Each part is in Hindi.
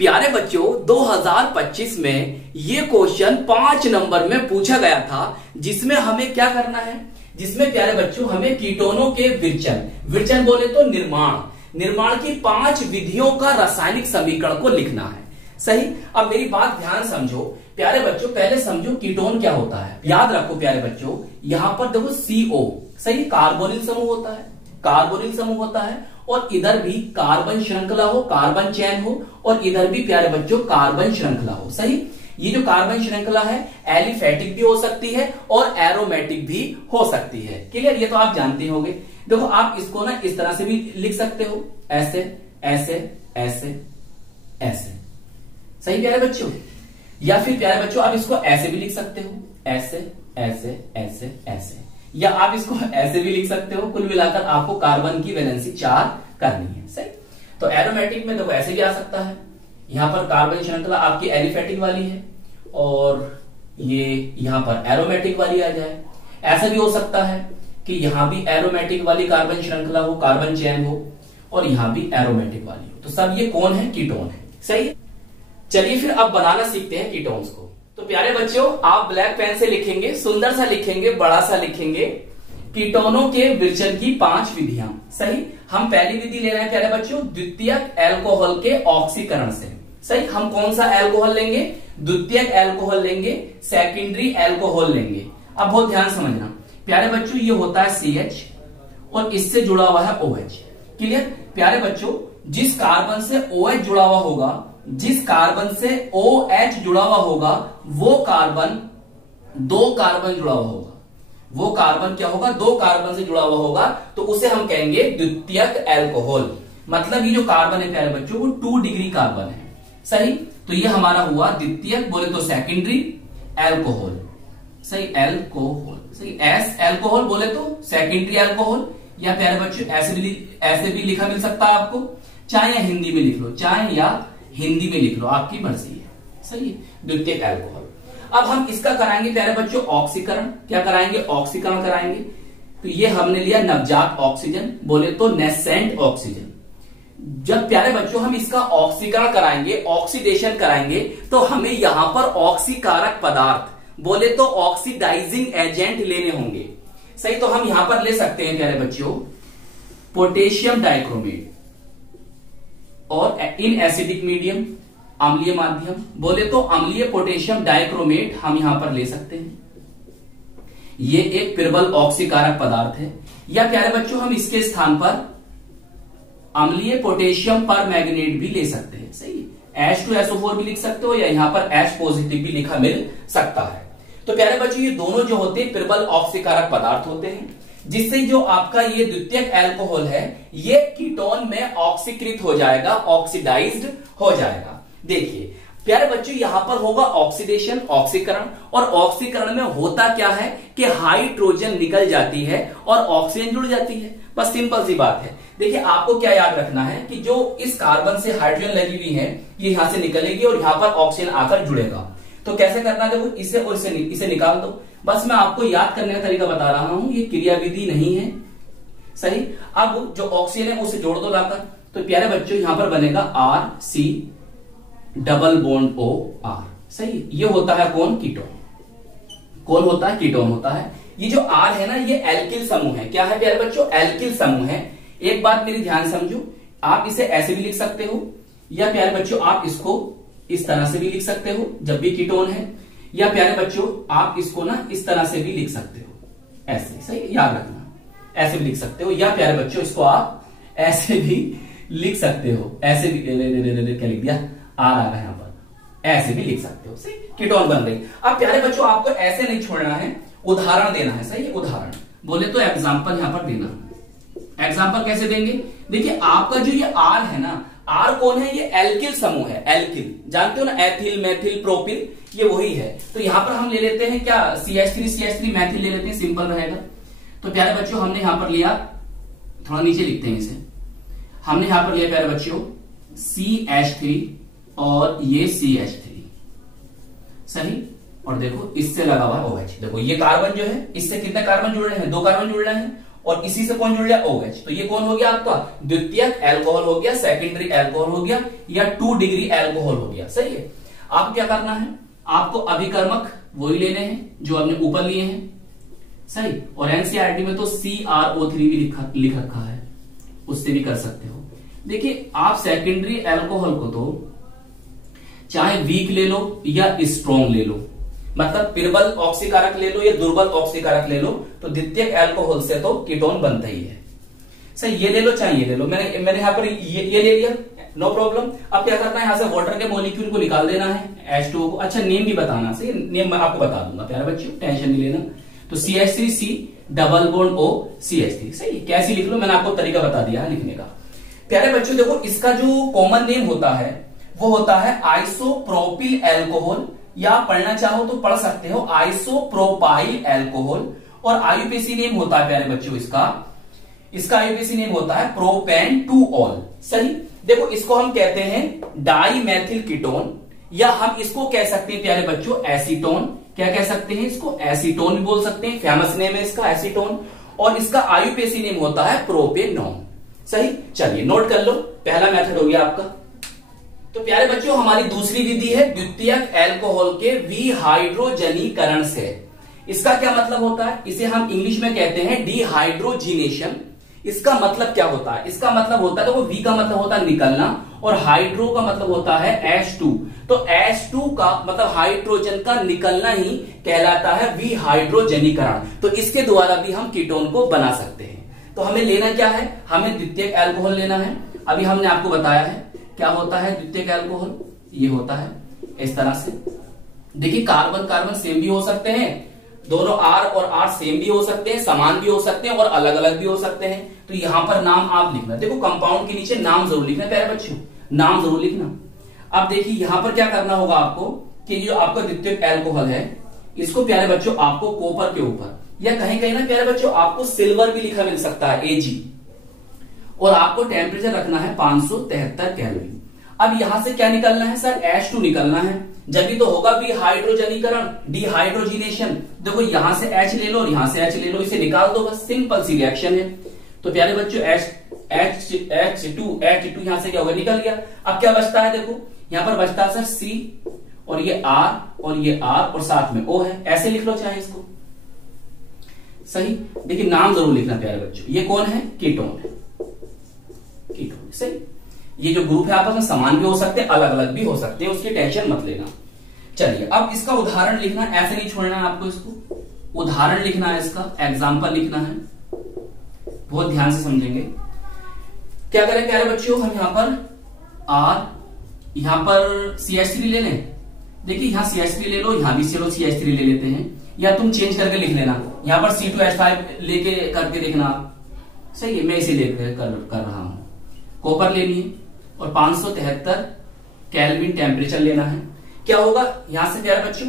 प्यारे बच्चों 2025 में ये क्वेश्चन 5 नंबर में पूछा गया था, जिसमें हमें क्या करना है, जिसमें प्यारे बच्चों हमें कीटोनों के विरचन बोले तो निर्माण की 5 विधियों का रासायनिक समीकरण को लिखना है। सही। अब मेरी बात ध्यान समझो प्यारे बच्चों, पहले समझो कीटोन क्या होता है। याद रखो प्यारे बच्चों, यहां पर देखो CO सही कार्बोनिल समूह होता है, कार्बोनिल समूह होता है, और इधर भी कार्बन श्रृंखला हो, कार्बन चैन हो, और इधर भी प्यारे बच्चों कार्बन श्रृंखला हो। सही। ये जो कार्बन श्रृंखला है एलिफेटिक भी हो सकती है और एरोमेटिक भी हो सकती है। क्लियर, ये तो आप जानते होंगे। देखो आप इसको ना इस तरह से भी लिख सकते हो, ऐसे ऐसे ऐसे ऐसे। सही प्यारे बच्चों। या फिर प्यारे बच्चों आप इसको ऐसे भी लिख सकते हो, ऐसे ऐसे ऐसे ऐसे, या आप इसको ऐसे भी लिख सकते हो। कुल मिलाकर आपको कार्बन की वैलेंसी 4 करनी है। सही। तो एरोमेटिक में देखो ऐसे भी आ सकता है, यहां पर कार्बन श्रृंखला आपकी एलिफेटिक वाली है और ये यहां पर एरोमेटिक वाली आ जाए। ऐसा भी हो सकता है कि यहां भी एरोमेटिक वाली कार्बन श्रृंखला हो, कार्बन चैन हो, और यहां भी एरोमेटिक वाली हो। तो सब ये कौन है? कीटोन है। सही। चलिए फिर अब बनाना सीखते हैं कीटोन्स को। तो प्यारे बच्चों आप ब्लैक पेन से लिखेंगे, सुंदर सा लिखेंगे, बड़ा सा लिखेंगे, कीटोनों के विरचन की 5 विधियां। सही। हम पहली विधि ले रहे हैं प्यारे बच्चों द्वितीयक एल्कोहल के ऑक्सीकरण से। सही। हम कौन सा एल्कोहल लेंगे? द्वितीयक एल्कोहल लेंगे, सेकेंडरी एल्कोहल लेंगे। अब बहुत ध्यान समझना प्यारे बच्चों, ये होता है CH और इससे जुड़ा हुआ है OH। क्लियर प्यारे बच्चों, जिस कार्बन से OH जुड़ा हुआ होगा, जिस कार्बन से OH जुड़ा हुआ होगा, वो कार्बन 2 कार्बन जुड़ा हुआ होगा। वो कार्बन क्या होगा? 2 कार्बन से जुड़ा हुआ होगा, तो उसे हम कहेंगे द्वितीयक एल्कोहल। मतलब ये जो कार्बन है प्यारे बच्चों वो 2 डिग्री कार्बन है। सही। तो ये हमारा हुआ द्वितीयक, बोले तो सेकेंडरी एल्कोहल। सही। एल्कोहल। सही। एस एल्कोहल बोले तो सेकेंडरी एल्कोहल, या प्यारे बच्चों ऐसे भी लिखा मिल सकता है आपको, चाहे या हिंदी में लिख लो, चाहे या हिंदी में लिख लो, आपकी मर्जी है। सही है। द्वितीयक एल्कोहल। अब हम इसका कराएंगे प्यारे बच्चों ऑक्सीकरण। क्या कराएंगे? ऑक्सीकरण कराएंगे। तो ये हमने लिया नवजात ऑक्सीजन, बोले तो नेसेंट ऑक्सीजन। जब प्यारे बच्चों हम इसका ऑक्सीकरण कराएंगे, ऑक्सीडेशन कराएंगे, तो हमें यहां पर ऑक्सीकारक पदार्थ, बोले तो ऑक्सीडाइजिंग एजेंट लेने होंगे। सही। तो हम यहां पर ले सकते हैं प्यारे बच्चों पोटेशियम डाइक्रोमेट, और इन एसिडिक मीडियम, अम्लीय माध्यम, बोले तो अम्लीय पोटेशियम डाइक्रोमेट हम यहां पर ले सकते हैं। ये एक प्रबल ऑक्सीकारक पदार्थ है। या प्यारे बच्चों हम इसके स्थान पर अम्लीय पोटेशियम पर मैग्नेट भी ले सकते हैं। सही। H2SO4 भी लिख सकते हो, या यहां पर H पॉजिटिव भी लिखा मिल सकता है। तो प्यारे बच्चों ये दोनों जो होते हैं प्रबल ऑक्सीकारक पदार्थ होते हैं, जिससे जो आपका ये द्वितीयक एल्कोहल है ये कीटोन में ऑक्सीकृत हो जाएगा, ऑक्सीडाइज्ड हो जाएगा। देखिए प्यारे बच्चों यहां पर होगा ऑक्सीडेशन, ऑक्सीकरण, और ऑक्सीकरण में होता क्या है कि हाइड्रोजन निकल जाती है और ऑक्सीजन जुड़ जाती है। बस सिंपल सी बात है। देखिए आपको क्या याद रखना है कि जो इस कार्बन से हाइड्रोजन लगी हुई है ये यहां से निकलेगी और यहां पर ऑक्सीजन आकर जुड़ेगा। तो कैसे करना है? देखो इसे और इसे निकाल दो। बस मैं आपको याद करने का तरीका बता रहा हूं, ये क्रियाविधि नहीं है। सही। अब जो ऑक्सीजन है उसे जोड़ दो लाकर, तो प्यारे बच्चों यहां पर बनेगा RC डबल बॉन्ड OR। सही। ये होता है कौन? कीटोन। कौन होता है? कीटोन होता है। ये जो R है ना ये एल्किल समूह है। क्या है प्यारे बच्चों? एल्किल समूह है। एक बात मेरी ध्यान समझो, आप इसे ऐसे भी लिख सकते हो, या प्यारे बच्चों आप इसको इस तरह से भी लिख सकते हो जब भी कीटोन है, या प्यारे बच्चों आप इसको ना इस तरह से भी लिख सकते हो, ऐसे। सही। याद रखना ऐसे भी लिख सकते हो, या प्यारे बच्चों इसको आप ऐसे भी लिख सकते हो, ऐसे भी क्या लिख दिया? R आ रहा है यहां पर, ऐसे भी लिख सकते हो। सही। कीटोन बन गई। अब प्यारे बच्चों आपको ऐसे नहीं छोड़ना है, उदाहरण देना है। सही। उदाहरण बोले तो एग्जाम्पल यहां पर देना। एग्जाम्पल कैसे देंगे? देखिए आपका जो ये R है ना, R कौन है? ये एल्किल समूह है। एल्किल जानते हो ना, एथिल, मेथिल, प्रोपिल, ये वही है। तो यहां पर हम ले लेते हैं क्या? CH3 मैथिल ले लेते हैं, सिंपल रहेगा। तो प्यारे बच्चों हमने यहां पर लिया, थोड़ा नीचे लिखते हैं इसे, हमने यहां पर लिया प्यारे बच्चों CH3 और ये CH3। सही। और देखो इससे लगा हुआ है OH। देखो ये कार्बन जो है, इससे कितने कार्बन जुड़ रहे हैं? 2 कार्बन जुड़ रहे हैं, और इसी से कौन जुड़ गया OH। तो ये कौन हो गया आपका द्वितीयक एल्कोहल हो गया, सेकेंडरी एल्कोहल हो गया, या 2 डिग्री एल्कोहल हो गया। सही है। आपको क्या करना है, आपको अभिकर्मक वही लेने हैं जो आपने ऊपर लिए हैं। सही। और एनसीईआरटी में तो CrO3 भी लिख रखा है, उससे भी कर सकते हो। देखिए आप सेकेंडरी एल्कोहल को तो चाहे वीक ले लो या स्ट्रॉन्ग ले लो, मतलब प्रबल ऑक्सीकारक ले लो या दुर्बल ऑक्सीकारक ले लो, तो द्वितीयक एल्कोहल से तो कीटोन बनता ही है। सही। ये ले लो चाहे ये ले लो, मैंने यहां पर ये ले लिया, नो प्रॉब्लम। अब क्या करना है, यहां से वाटर के मॉलिक्यूल को निकाल देना है, H2O को। अच्छा नेम भी बताना, सही नेम मैं आपको बता दूंगा प्यारे बच्चों, टेंशन नहीं लेना। तो CH3C double bond O CH3। सही। कैसी लिख लो, मैंने आपको तरीका बता दिया है लिखने का। प्यारे बच्चों देखो, इसका जो कॉमन नेम होता है वो होता है आइसोप्रोपिल एल्कोहल, या पढ़ना चाहो तो पढ़ सकते हो आइसोप्रोपाइल एल्कोहल। और आईयूपीएसी नेम होता है प्यारे बच्चों इसका आईयूपीएसी नेम होता है प्रोपेन 2ऑल। सही। देखो इसको हम कहते हैं डाइमेथिल कीटोन, या हम इसको कह सकते हैं प्यारे बच्चों एसीटोन। क्या कह सकते हैं इसको, एसीटोन भी बोल सकते हैं, फेमस नेम है इसका एसीटोन। और इसका आईयूपीएसी नेम होता है प्रोपेनॉन। सही। चलिए नोट कर लो, पहला मेथड हो गया आपका। तो प्यारे बच्चों हमारी दूसरी विधि है द्वितीयक एल्कोहल के विहाइड्रोजनीकरण से। इसका क्या मतलब होता है, इसे हम इंग्लिश में कहते हैं डिहाइड्रोजिनेशन। इसका मतलब क्या होता है, इसका मतलब होता है, देखो वी का मतलब होता है निकलना, और हाइड्रो का मतलब होता है H2। तो H2 का मतलब हाइड्रोजन का निकलना ही कहलाता है विहाइड्रोजनीकरण। तो इसके द्वारा भी हम कीटोन को बना सकते हैं। तो हमें लेना क्या है, हमें द्वितीयक एल्कोहल लेना है। अभी हमने आपको बताया है क्या होता है द्वितीयक एल्कोहल, ये होता है इस तरह से। देखिए कार्बन कार्बन सेम भी हो सकते हैं, दोनों R और R सेम भी हो सकते हैं, समान भी हो सकते हैं और अलग अलग भी हो सकते हैं। तो यहां पर नाम आप लिखना, देखो कंपाउंड के नीचे नाम जरूर लिखना प्यारे बच्चों, नाम जरूर लिखना। अब देखिए यहां पर क्या करना होगा आपको, कि जो आपका द्वितीयक एल्कोहल है इसको प्यारे बच्चों आपको कॉपर के ऊपर, या कहीं कहीं ना प्यारे बच्चों आपको सिल्वर भी लिखा मिल सकता है Ag, और आपको टेम्परेचर रखना है 573 केल्विन। अब यहां से क्या निकलना है सर, H2 निकलना है, जब भी तो होगा विहाइड्रोजनीकरण, डिहाइड्रोजिनेशन। देखो यहां से H ले लो और यहां से H ले लो, इसे निकाल दो, बस सिंपल सी रिएक्शन है। तो प्यारे बच्चों H2 यहां से क्या होगा, निकल गया। अब क्या बचता है, देखो यहां पर बचता है सर C, और ये R और ये R और साथ में O है, ऐसे लिख लो चाहे इसको। सही। देखिए नाम जरूर लिखना प्यारे बच्चों, ये कौन है, कीटोन है, कीटोन। सही। ये जो ग्रुप है आपस में समान भी हो सकते हैं, अलग अलग भी हो सकते हैं, उसकी टेंशन मत लेना। चलिए अब इसका उदाहरण लिखना, ऐसे नहीं छोड़ना है आपको, इसको उदाहरण लिखना है, इसका एग्जाम्पल लिखना है, बहुत ध्यान से समझेंगे। क्या करें प्यारे बच्चों, हम यहां पर R, यहां पर CH3 ले लें। देखिए यहां CH3 ले लो, यहां भी चलो CH3 ले लेते हैं, या तुम चेंज करके लिख लेना, यहां पर C2H5 लेके करके देखना आप। सही है, मैं इसे लेकर कर रहा हूं। कॉपर लेनी है और 573 केल्विन टेम्परेचर लेना है। क्या होगा यहां से प्यारे बच्चों,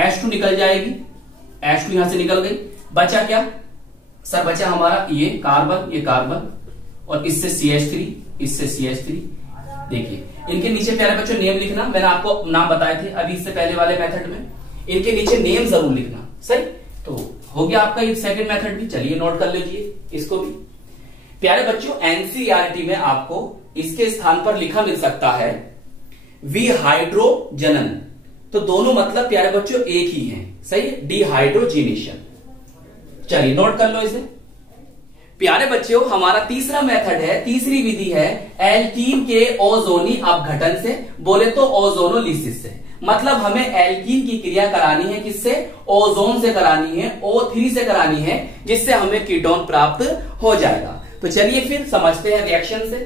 H2 निकल जाएगी, H2 यहां से निकल गई, बचा क्या सर, बचा हमारा ये कार्बन, और इससे CH3, इससे CH3। देखिए इनके नीचे प्यारे बच्चों नेम लिखना, मैंने आपको नाम बताए थे अभी इससे पहले वाले मेथड में, इनके नीचे नेम जरूर लिखना। सही। तो हो गया आपका ये सेकंड मेथड भी। चलिए नोट कर लीजिए इसको भी प्यारे बच्चों। एनसीईआरटी में आपको इसके स्थान पर लिखा मिल सकता है विहाइड्रोजनन, तो दोनों मतलब प्यारे बच्चों एक ही हैं। सही। डिहाइड्रोजिनेशन। चलिए नोट कर लो इसे प्यारे बच्चों। हमारा तीसरा मेथड है, तीसरी विधि है एल्कीन के ओजोनी अपघटन से, बोले तो ओजोनोलिसिस से। मतलब हमें एल्कीन की क्रिया करानी है, किससे, ओजोन से करानी है, O3 से करानी है, जिससे हमें कीटोन प्राप्त हो जाएगा। तो चलिए फिर समझते हैं रिएक्शन से।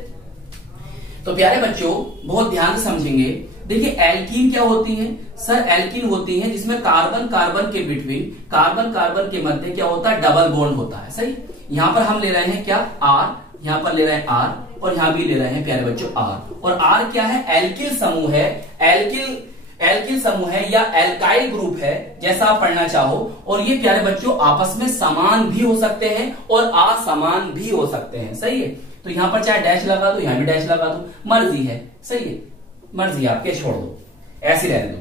तो प्यारे बच्चों बहुत ध्यान से समझेंगे। देखिए एल्कीन क्या होती है सर, एल्कीन होती है जिसमें कार्बन कार्बन के बिटवीन, कार्बन कार्बन के मध्य क्या होता है, डबल बॉन्ड होता है। सही। यहां पर हम ले रहे हैं क्या, R, यहां पर ले रहे हैं R, और यहां भी ले रहे हैं प्यारे बच्चों R। और R क्या है, एल्किल समूह है, एल्किल समूह है या एल्काइल ग्रुप है, जैसा आप पढ़ना चाहो। और ये प्यारे बच्चों आपस में समान भी हो सकते हैं और असमान भी हो सकते हैं। सही है। तो यहां पर चाहे डैश लगा दो, यहां भी डैश लगा दो, मर्जी है। सही है, मर्जी आपके, छोड़ दो, ऐसे रहने दो।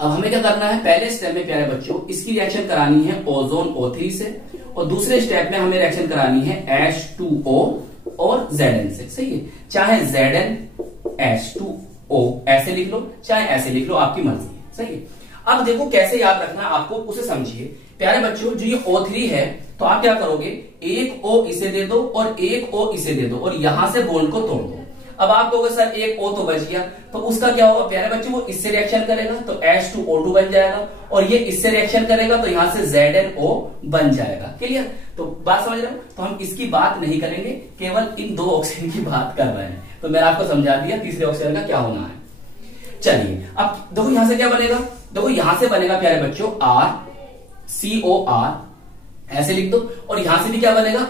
अब हमें क्या करना है, पहले स्टेप में प्यारे बच्चों इसकी रिएक्शन करानी है ओजोन O3 से, और दूसरे स्टेप में हमें रिएक्शन करानी है H2O और Zn से, सही है। चाहे ZnH2O ऐसे लिख लो, चाहे ऐसे लिख लो, आपकी मर्जी है, सही है। अब देखो कैसे याद रखना है आपको, उसे समझिए प्यारे बच्चों। जो ये O3 है तो आप क्या करोगे, एक O इसे दे दो और एक O इसे दे दो और यहां से बॉन्ड को तोड़ दो। अब आप कहोगे सर एक O तो बच गया, तो उसका क्या होगा प्यारे बच्चों, वो इससे रिएक्शन करेगा तो H2O2 बन जाएगा और ये इससे रिएक्शन करेगा तो यहां से ZnO बन जाएगा। क्लियर? तो बात समझ रहे हो? तो हम इसकी बात नहीं करेंगे, केवल इन दो ऑक्सीजन की बात कर रहे हैं। तो मैंने आपको समझा दिया तीसरे ऑक्सीजन का क्या होना है। चलिए अब देखो यहां से क्या बनेगा, देखो यहां से बनेगा प्यारे बच्चों RCOR ऐसे लिख दो, और यहां से भी क्या बनेगा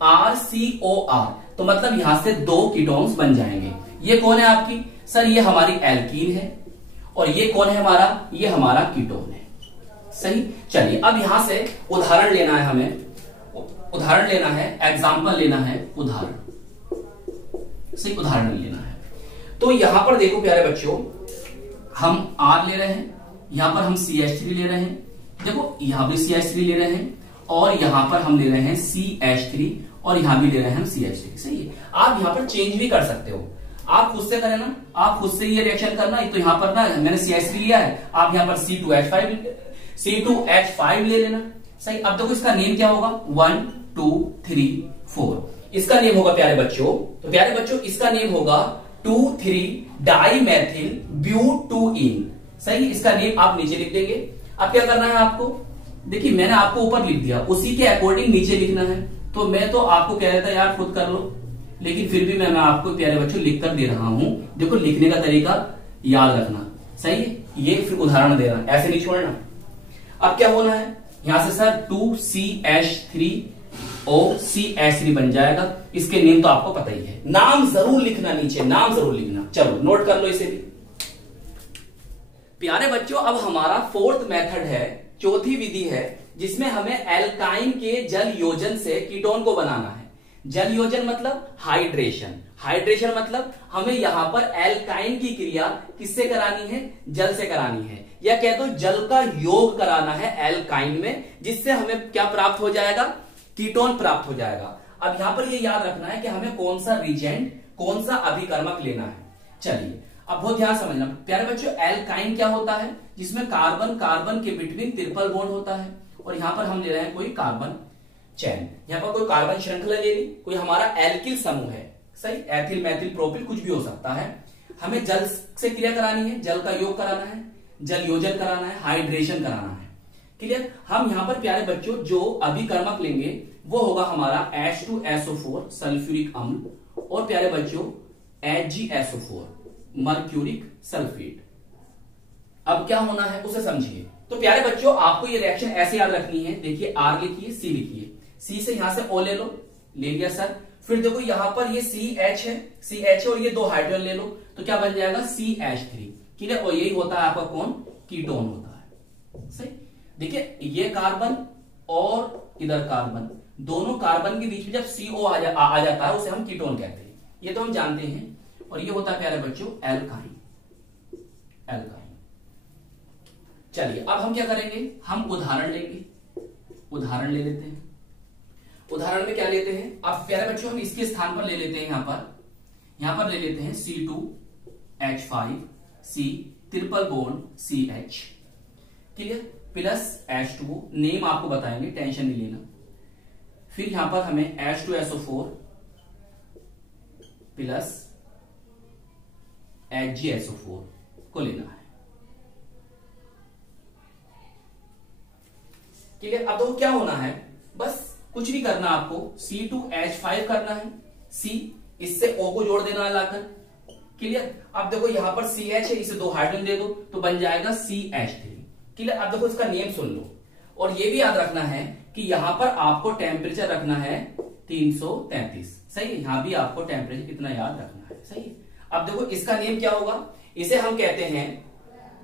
RCOR, तो मतलब यहां से दो कीटोन्स बन जाएंगे। ये कौन है आपकी, सर ये हमारी एल्कीन है, और ये कौन है हमारा, ये हमारा कीटोन है, सही। चलिए अब यहां से उदाहरण लेना है, हमें उदाहरण लेना है, एग्जाम्पल लेना है, उदाहरण, सही, उदाहरण लेना है। तो यहां पर देखो प्यारे बच्चों, हम R ले रहे हैं, यहां पर हम CH3 ले रहे हैं, देखो यहां भी CH3 ले रहे हैं, और यहां पर हम ले रहे हैं CH3, और यहां भी ले रहे हैं हम CH3, सही है। आप यहां पर चेंज भी कर सकते हो, आप खुद से करें ना, आप खुद से ये रिएक्शन करना। तो यहां पर ना मैंने CH3 लिया है, आप यहां पर C2H5 ले लेना, सही। अब देखो इसका नेम क्या होगा, 1 2 3 4 इसका नेम होगा प्यारे बच्चों। तो प्यारे बच्चों इसका नेम होगा 2,3-डाइमेथिल ब्यूटूइन, सही। इसका नेम आप नीचे लिख देंगे। अब क्या करना है आपको, देखिए मैंने आपको ऊपर लिख दिया, उसी के अकॉर्डिंग नीचे लिखना है। तो मैं तो आपको कह रहा था यार खुद कर लो, लेकिन फिर भी मैं आपको प्यारे बच्चों लिख कर दे रहा हूं। देखो लिखने का तरीका याद रखना, सही है। ये फिर उदाहरण दे रहा, ऐसे नहीं छोड़ना। अब क्या होना है, यहां से सर 2CH3OCH3 बन जाएगा। इसके नेम तो आपको पता ही है, नाम जरूर लिखना नीचे, नाम जरूर लिखना। चलो नोट कर लो इसे भी। प्यारे बच्चों अब हमारा फोर्थ मेथड है, चौथी विधि है, जिसमें हमें एल्काइन के जल योजन से कीटोन को बनाना है। जल योजन मतलब हाइड्रेशन, हाइड्रेशन मतलब हमें यहां पर एल्काइन की क्रिया किससे करानी है, जल से करानी है, या कह दो जल का योग कराना है एल्काइन में, जिससे हमें क्या प्राप्त हो जाएगा, कीटोन प्राप्त हो जाएगा। अब यहां पर ये याद रखना है कि हमें कौन सा रिजेंट, कौन सा अभिकर्मक लेना है। चलिए अब बहुत ध्यान समझना प्यारे बच्चों, एल्काइन क्या होता है, जिसमें कार्बन कार्बन के बिटवीन ट्रिपल बॉन्ड होता है, और यहां पर हम ले रहे हैं कोई कार्बन चैन, यहां पर कोई कार्बन श्रृंखला ले ली, कोई हमारा एल्किल समूह है, सही, एथिल मैथिल प्रोपिल कुछ भी हो सकता है। हमें जल से क्रिया करानी है, जल का योग कराना है, जल योजन कराना है, हाइड्रेशन कराना है। क्लियर? हम यहां पर प्यारे बच्चों जो अभिकर्मक लेंगे वो होगा हमारा H2SO4 सल्फ्यूरिक अम्ल, और प्यारे बच्चों HgSO4 मर्क्यूरिक सल्फेट। अब क्या होना है उसे समझिए। तो प्यारे बच्चों आपको ये रिएक्शन ऐसे याद रखनी है, देखिए R लिखिए, C लिखिए, C से यहां से O ले लो, ले लिया सर। फिर देखो यहां पर ये CH है, CH और ये दो हाइड्रोजन ले लो, तो क्या बन जाएगा CH3। क्लियर? और यही होता है आपका कौन, कीटोन होता है, सही। देखिए ये कार्बन और इधर कार्बन, दोनों कार्बन के बीच में जब CO आ जाता है उसे हम कीटोन कहते हैं, ये तो हम जानते हैं। और ये होता है प्यारे बच्चों एल्काइन, एल्काइन। चलिए अब हम क्या करेंगे, हम उदाहरण लेंगे, उदाहरण ले लेते हैं। उदाहरण में क्या लेते हैं, अब प्यारे बच्चों हम इसके स्थान पर ले लेते हैं, यहां पर ले लेते हैं C2H5C triple bond CH, clear, plus H2O, name आपको बताएंगे, टेंशन नहीं लेना। फिर यहां पर हमें H2SO4 प्लस HgSO4 को लेना है, क्लियर। अब तो क्या होना है, बस कुछ भी करना आपको, C2H5 करना है, C इससे O को जोड़ देना लाकर, क्लियर। अब देखो यहां पर CH है, इसे दो हाइड्रोजन दे दो तो बन जाएगा CH3, क्लियर। अब देखो इसका नेम सुन लो, और ये भी याद रखना है कि यहां पर आपको टेम्परेचर रखना है 333, सही है। यहां भी आपको टेम्परेचर कितना याद रखना है, सही है। अब देखो इसका नेम क्या होगा, इसे हम कहते हैं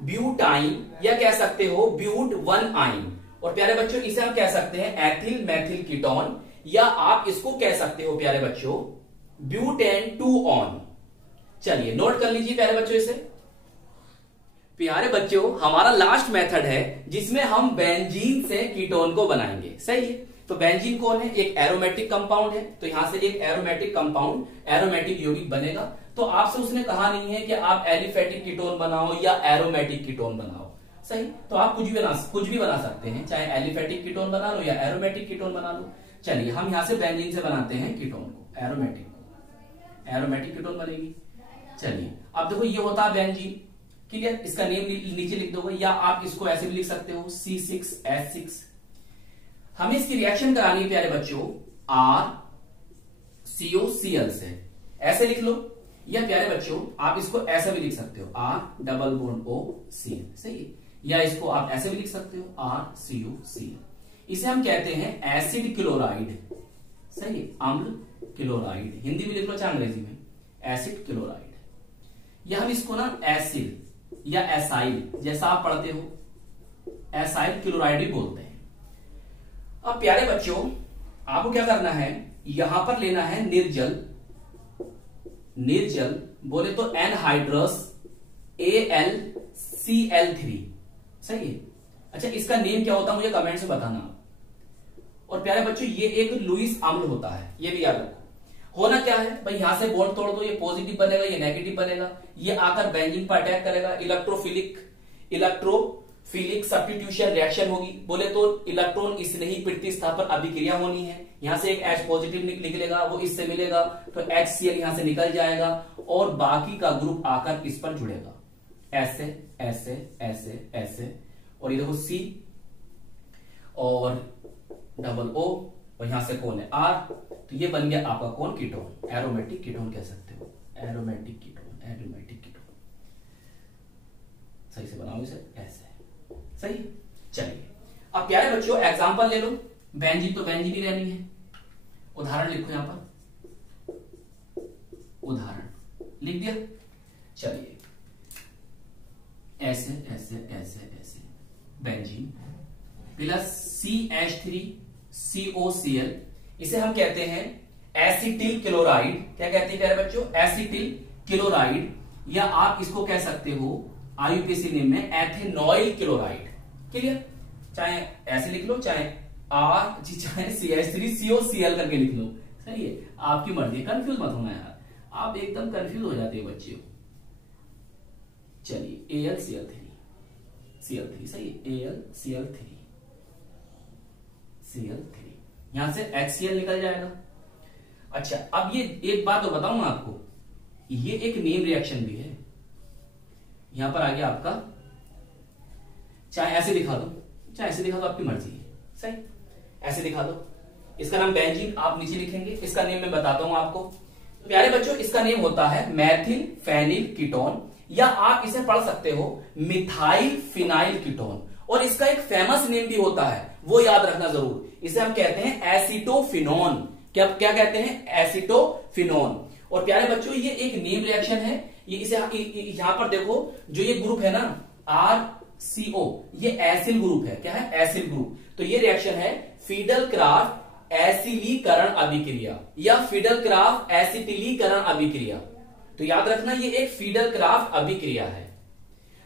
ब्यूटाइन, या कह सकते हो ब्यूट 1 आइन, और प्यारे बच्चों इसे हम कह सकते हैं एथिल मैथिल कीटोन, या आप इसको कह सकते हो प्यारे बच्चों ब्यूटेन 2 ऑन। चलिए नोट कर लीजिए प्यारे बच्चों इसे। प्यारे बच्चों, हमारा लास्ट मेथड है जिसमें हम बेंजीन से कीटोन को बनाएंगे। सही है। तो बेंजीन कौन है? एक एरोमेटिक कंपाउंड है। तो यहां से एक एरोमेटिक कंपाउंड, एरोमेटिक यौगिक बनेगा। तो आपसे उसने कहा नहीं है कि आप एलिफेटिक कीटोन बनाओ या एरोमेटिक कीटोन बनाओ। सही। तो आप कुछ भी बना सकते हैं, चाहे एलिफेटिक कीटोन बना लो या एरोमेटिक कीटोन बना लो। चलिए हम यहां से बेंजीन से बनाते हैं कीटोन को, एरोमेटिक कीटोन बनेगी। चलिए अब देखो, ये होता है बेंजीन। क्लियर? इसका नेम नीचे लिख दोगे या आप इसको ऐसे भी लिख सकते हो, C6H6। हमें इसकी रिएक्शन करानी है प्यारे बच्चों RCOCl से, ऐसे लिख लो। या प्यारे बच्चों आप इसको ऐसे भी लिख सकते हो, R+OCl। सही है। या इसको आप ऐसे भी लिख सकते हो, RCOCl। इसे हम कहते हैं एसिड क्लोराइड। सही है, अम्ल क्लोराइड। हिंदी में लिख लो चाहे अंग्रेजी में, एसिड क्लोराइड। या हम इसको ना एसिड या एसाइल, जैसा आप पढ़ते हो, एसाइल क्लोराइड भी बोलते हैं। अब प्यारे बच्चों आपको क्या करना है, यहां पर लेना है निर्जल बोले तो एनहाइड्रस AlCl3। सही है। अच्छा, इसका नेम क्या होता है मुझे कमेंट से बताना। और प्यारे बच्चों ये एक लुईस अम्ल होता है, ये भी याद रखो। होना क्या है भाई, यहां से बॉन्ड तोड़ दो, ये पॉजिटिव बनेगा, ये नेगेटिव बनेगा, ये आकर बेंजीन पर अटैक करेगा, इलेक्ट्रोफिलिक सब्स्टिट्यूशन रिएक्शन होगी। बोले तो इलेक्ट्रॉन इसने ही प्रतिस्थापन अभिक्रिया होनी है। यहां से एक H पॉजिटिव निकलेगा, वो इससे मिलेगा तो HCl यहां से निकल जाएगा और बाकी का ग्रुप आकर इस पर जुड़ेगा, ऐसे ऐसे ऐसे ऐसे। और ये देखो C और डबल O और यहां से कौन है R। तो ये बन गया आपका कौन? कीटोन, एरोमेटिक कीटोन कह सकते हो, एरोमेटिक कीटोन। सही से बनाओ इसे, ऐसे। सही। चलिए अब प्यारे बच्चों एग्जांपल ले लो। बेंजीन तो बेंजीन ही रहनी है। उदाहरण लिखो, यहां पर उदाहरण लिख दिया। चलिए ऐसे ऐसे ऐसे ऐसे बेंजीन प्लस CH3COCl, इसे हम कहते हैं एसिटिल क्लोराइड। क्या कहते हैं प्यारे बच्चों? Acetyl chloride. या आप इसको कह सकते हो IUPAC नेम में एथेनॉइल क्लोराइड। क्लियर? चाहे ऐसे लिख लो, चाहे CH3COCl करके लिख लो। सही है, आपकी मर्जी, कंफ्यूज मत होना यार, आप एकदम कंफ्यूज हो जाते हो बच्चे। चलिए AlCl3। सही है, AlCl3 यहां से HCl निकल जाएगा। अच्छा, अब ये एक बात तो बताऊं आपको, ये एक नेम रिएक्शन भी है। यहां पर आ गया आपका, चाहे ऐसे दिखा दो, चाहे ऐसे दिखा दो, आपकी मर्जी है। सही, ऐसे दिखा दो। इसका नाम बेंजीन आप नीचे लिखेंगे, इसका नेम मैं बताता हूं आपको। तो प्यारे बच्चों इसका नेम होता है मैथिल फेनिल कीटोन, या आप इसे पढ़ सकते हो मिथाइल फिनाइल कीटोन। और इसका एक फेमस नेम भी होता है, वो याद रखना जरूर। इसे हम कहते हैं एसिटोफिनोन। क्या कहते हैं? एसिटोफिनोन। और प्यारे बच्चों ये एक नेम रिएक्शन है। ये इसे यहां पर देखो, जो ये ग्रुप है ना RCO, ये एसिल ग्रुप है। क्या है? Acyl group. तो ये रिएक्शन है फिडल-क्राफ्ट एसिलीकरण अभिक्रिया या फिडल-क्राफ्ट एसिटिलीकरण अभिक्रिया। तो याद रखना ये एक फिडल-क्राफ्ट अभिक्रिया है।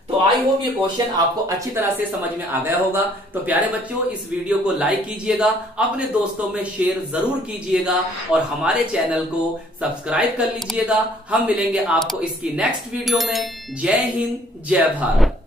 तो आई होप ये क्वेश्चन आपको अच्छी तरह से समझ में आ गया होगा। तो प्यारे बच्चों इस वीडियो को लाइक कीजिएगा, अपने दोस्तों में शेयर जरूर कीजिएगा और हमारे चैनल को सब्सक्राइब कर लीजिएगा। हम मिलेंगे आपको इसकी नेक्स्ट वीडियो में। जय हिंद, जय भारत।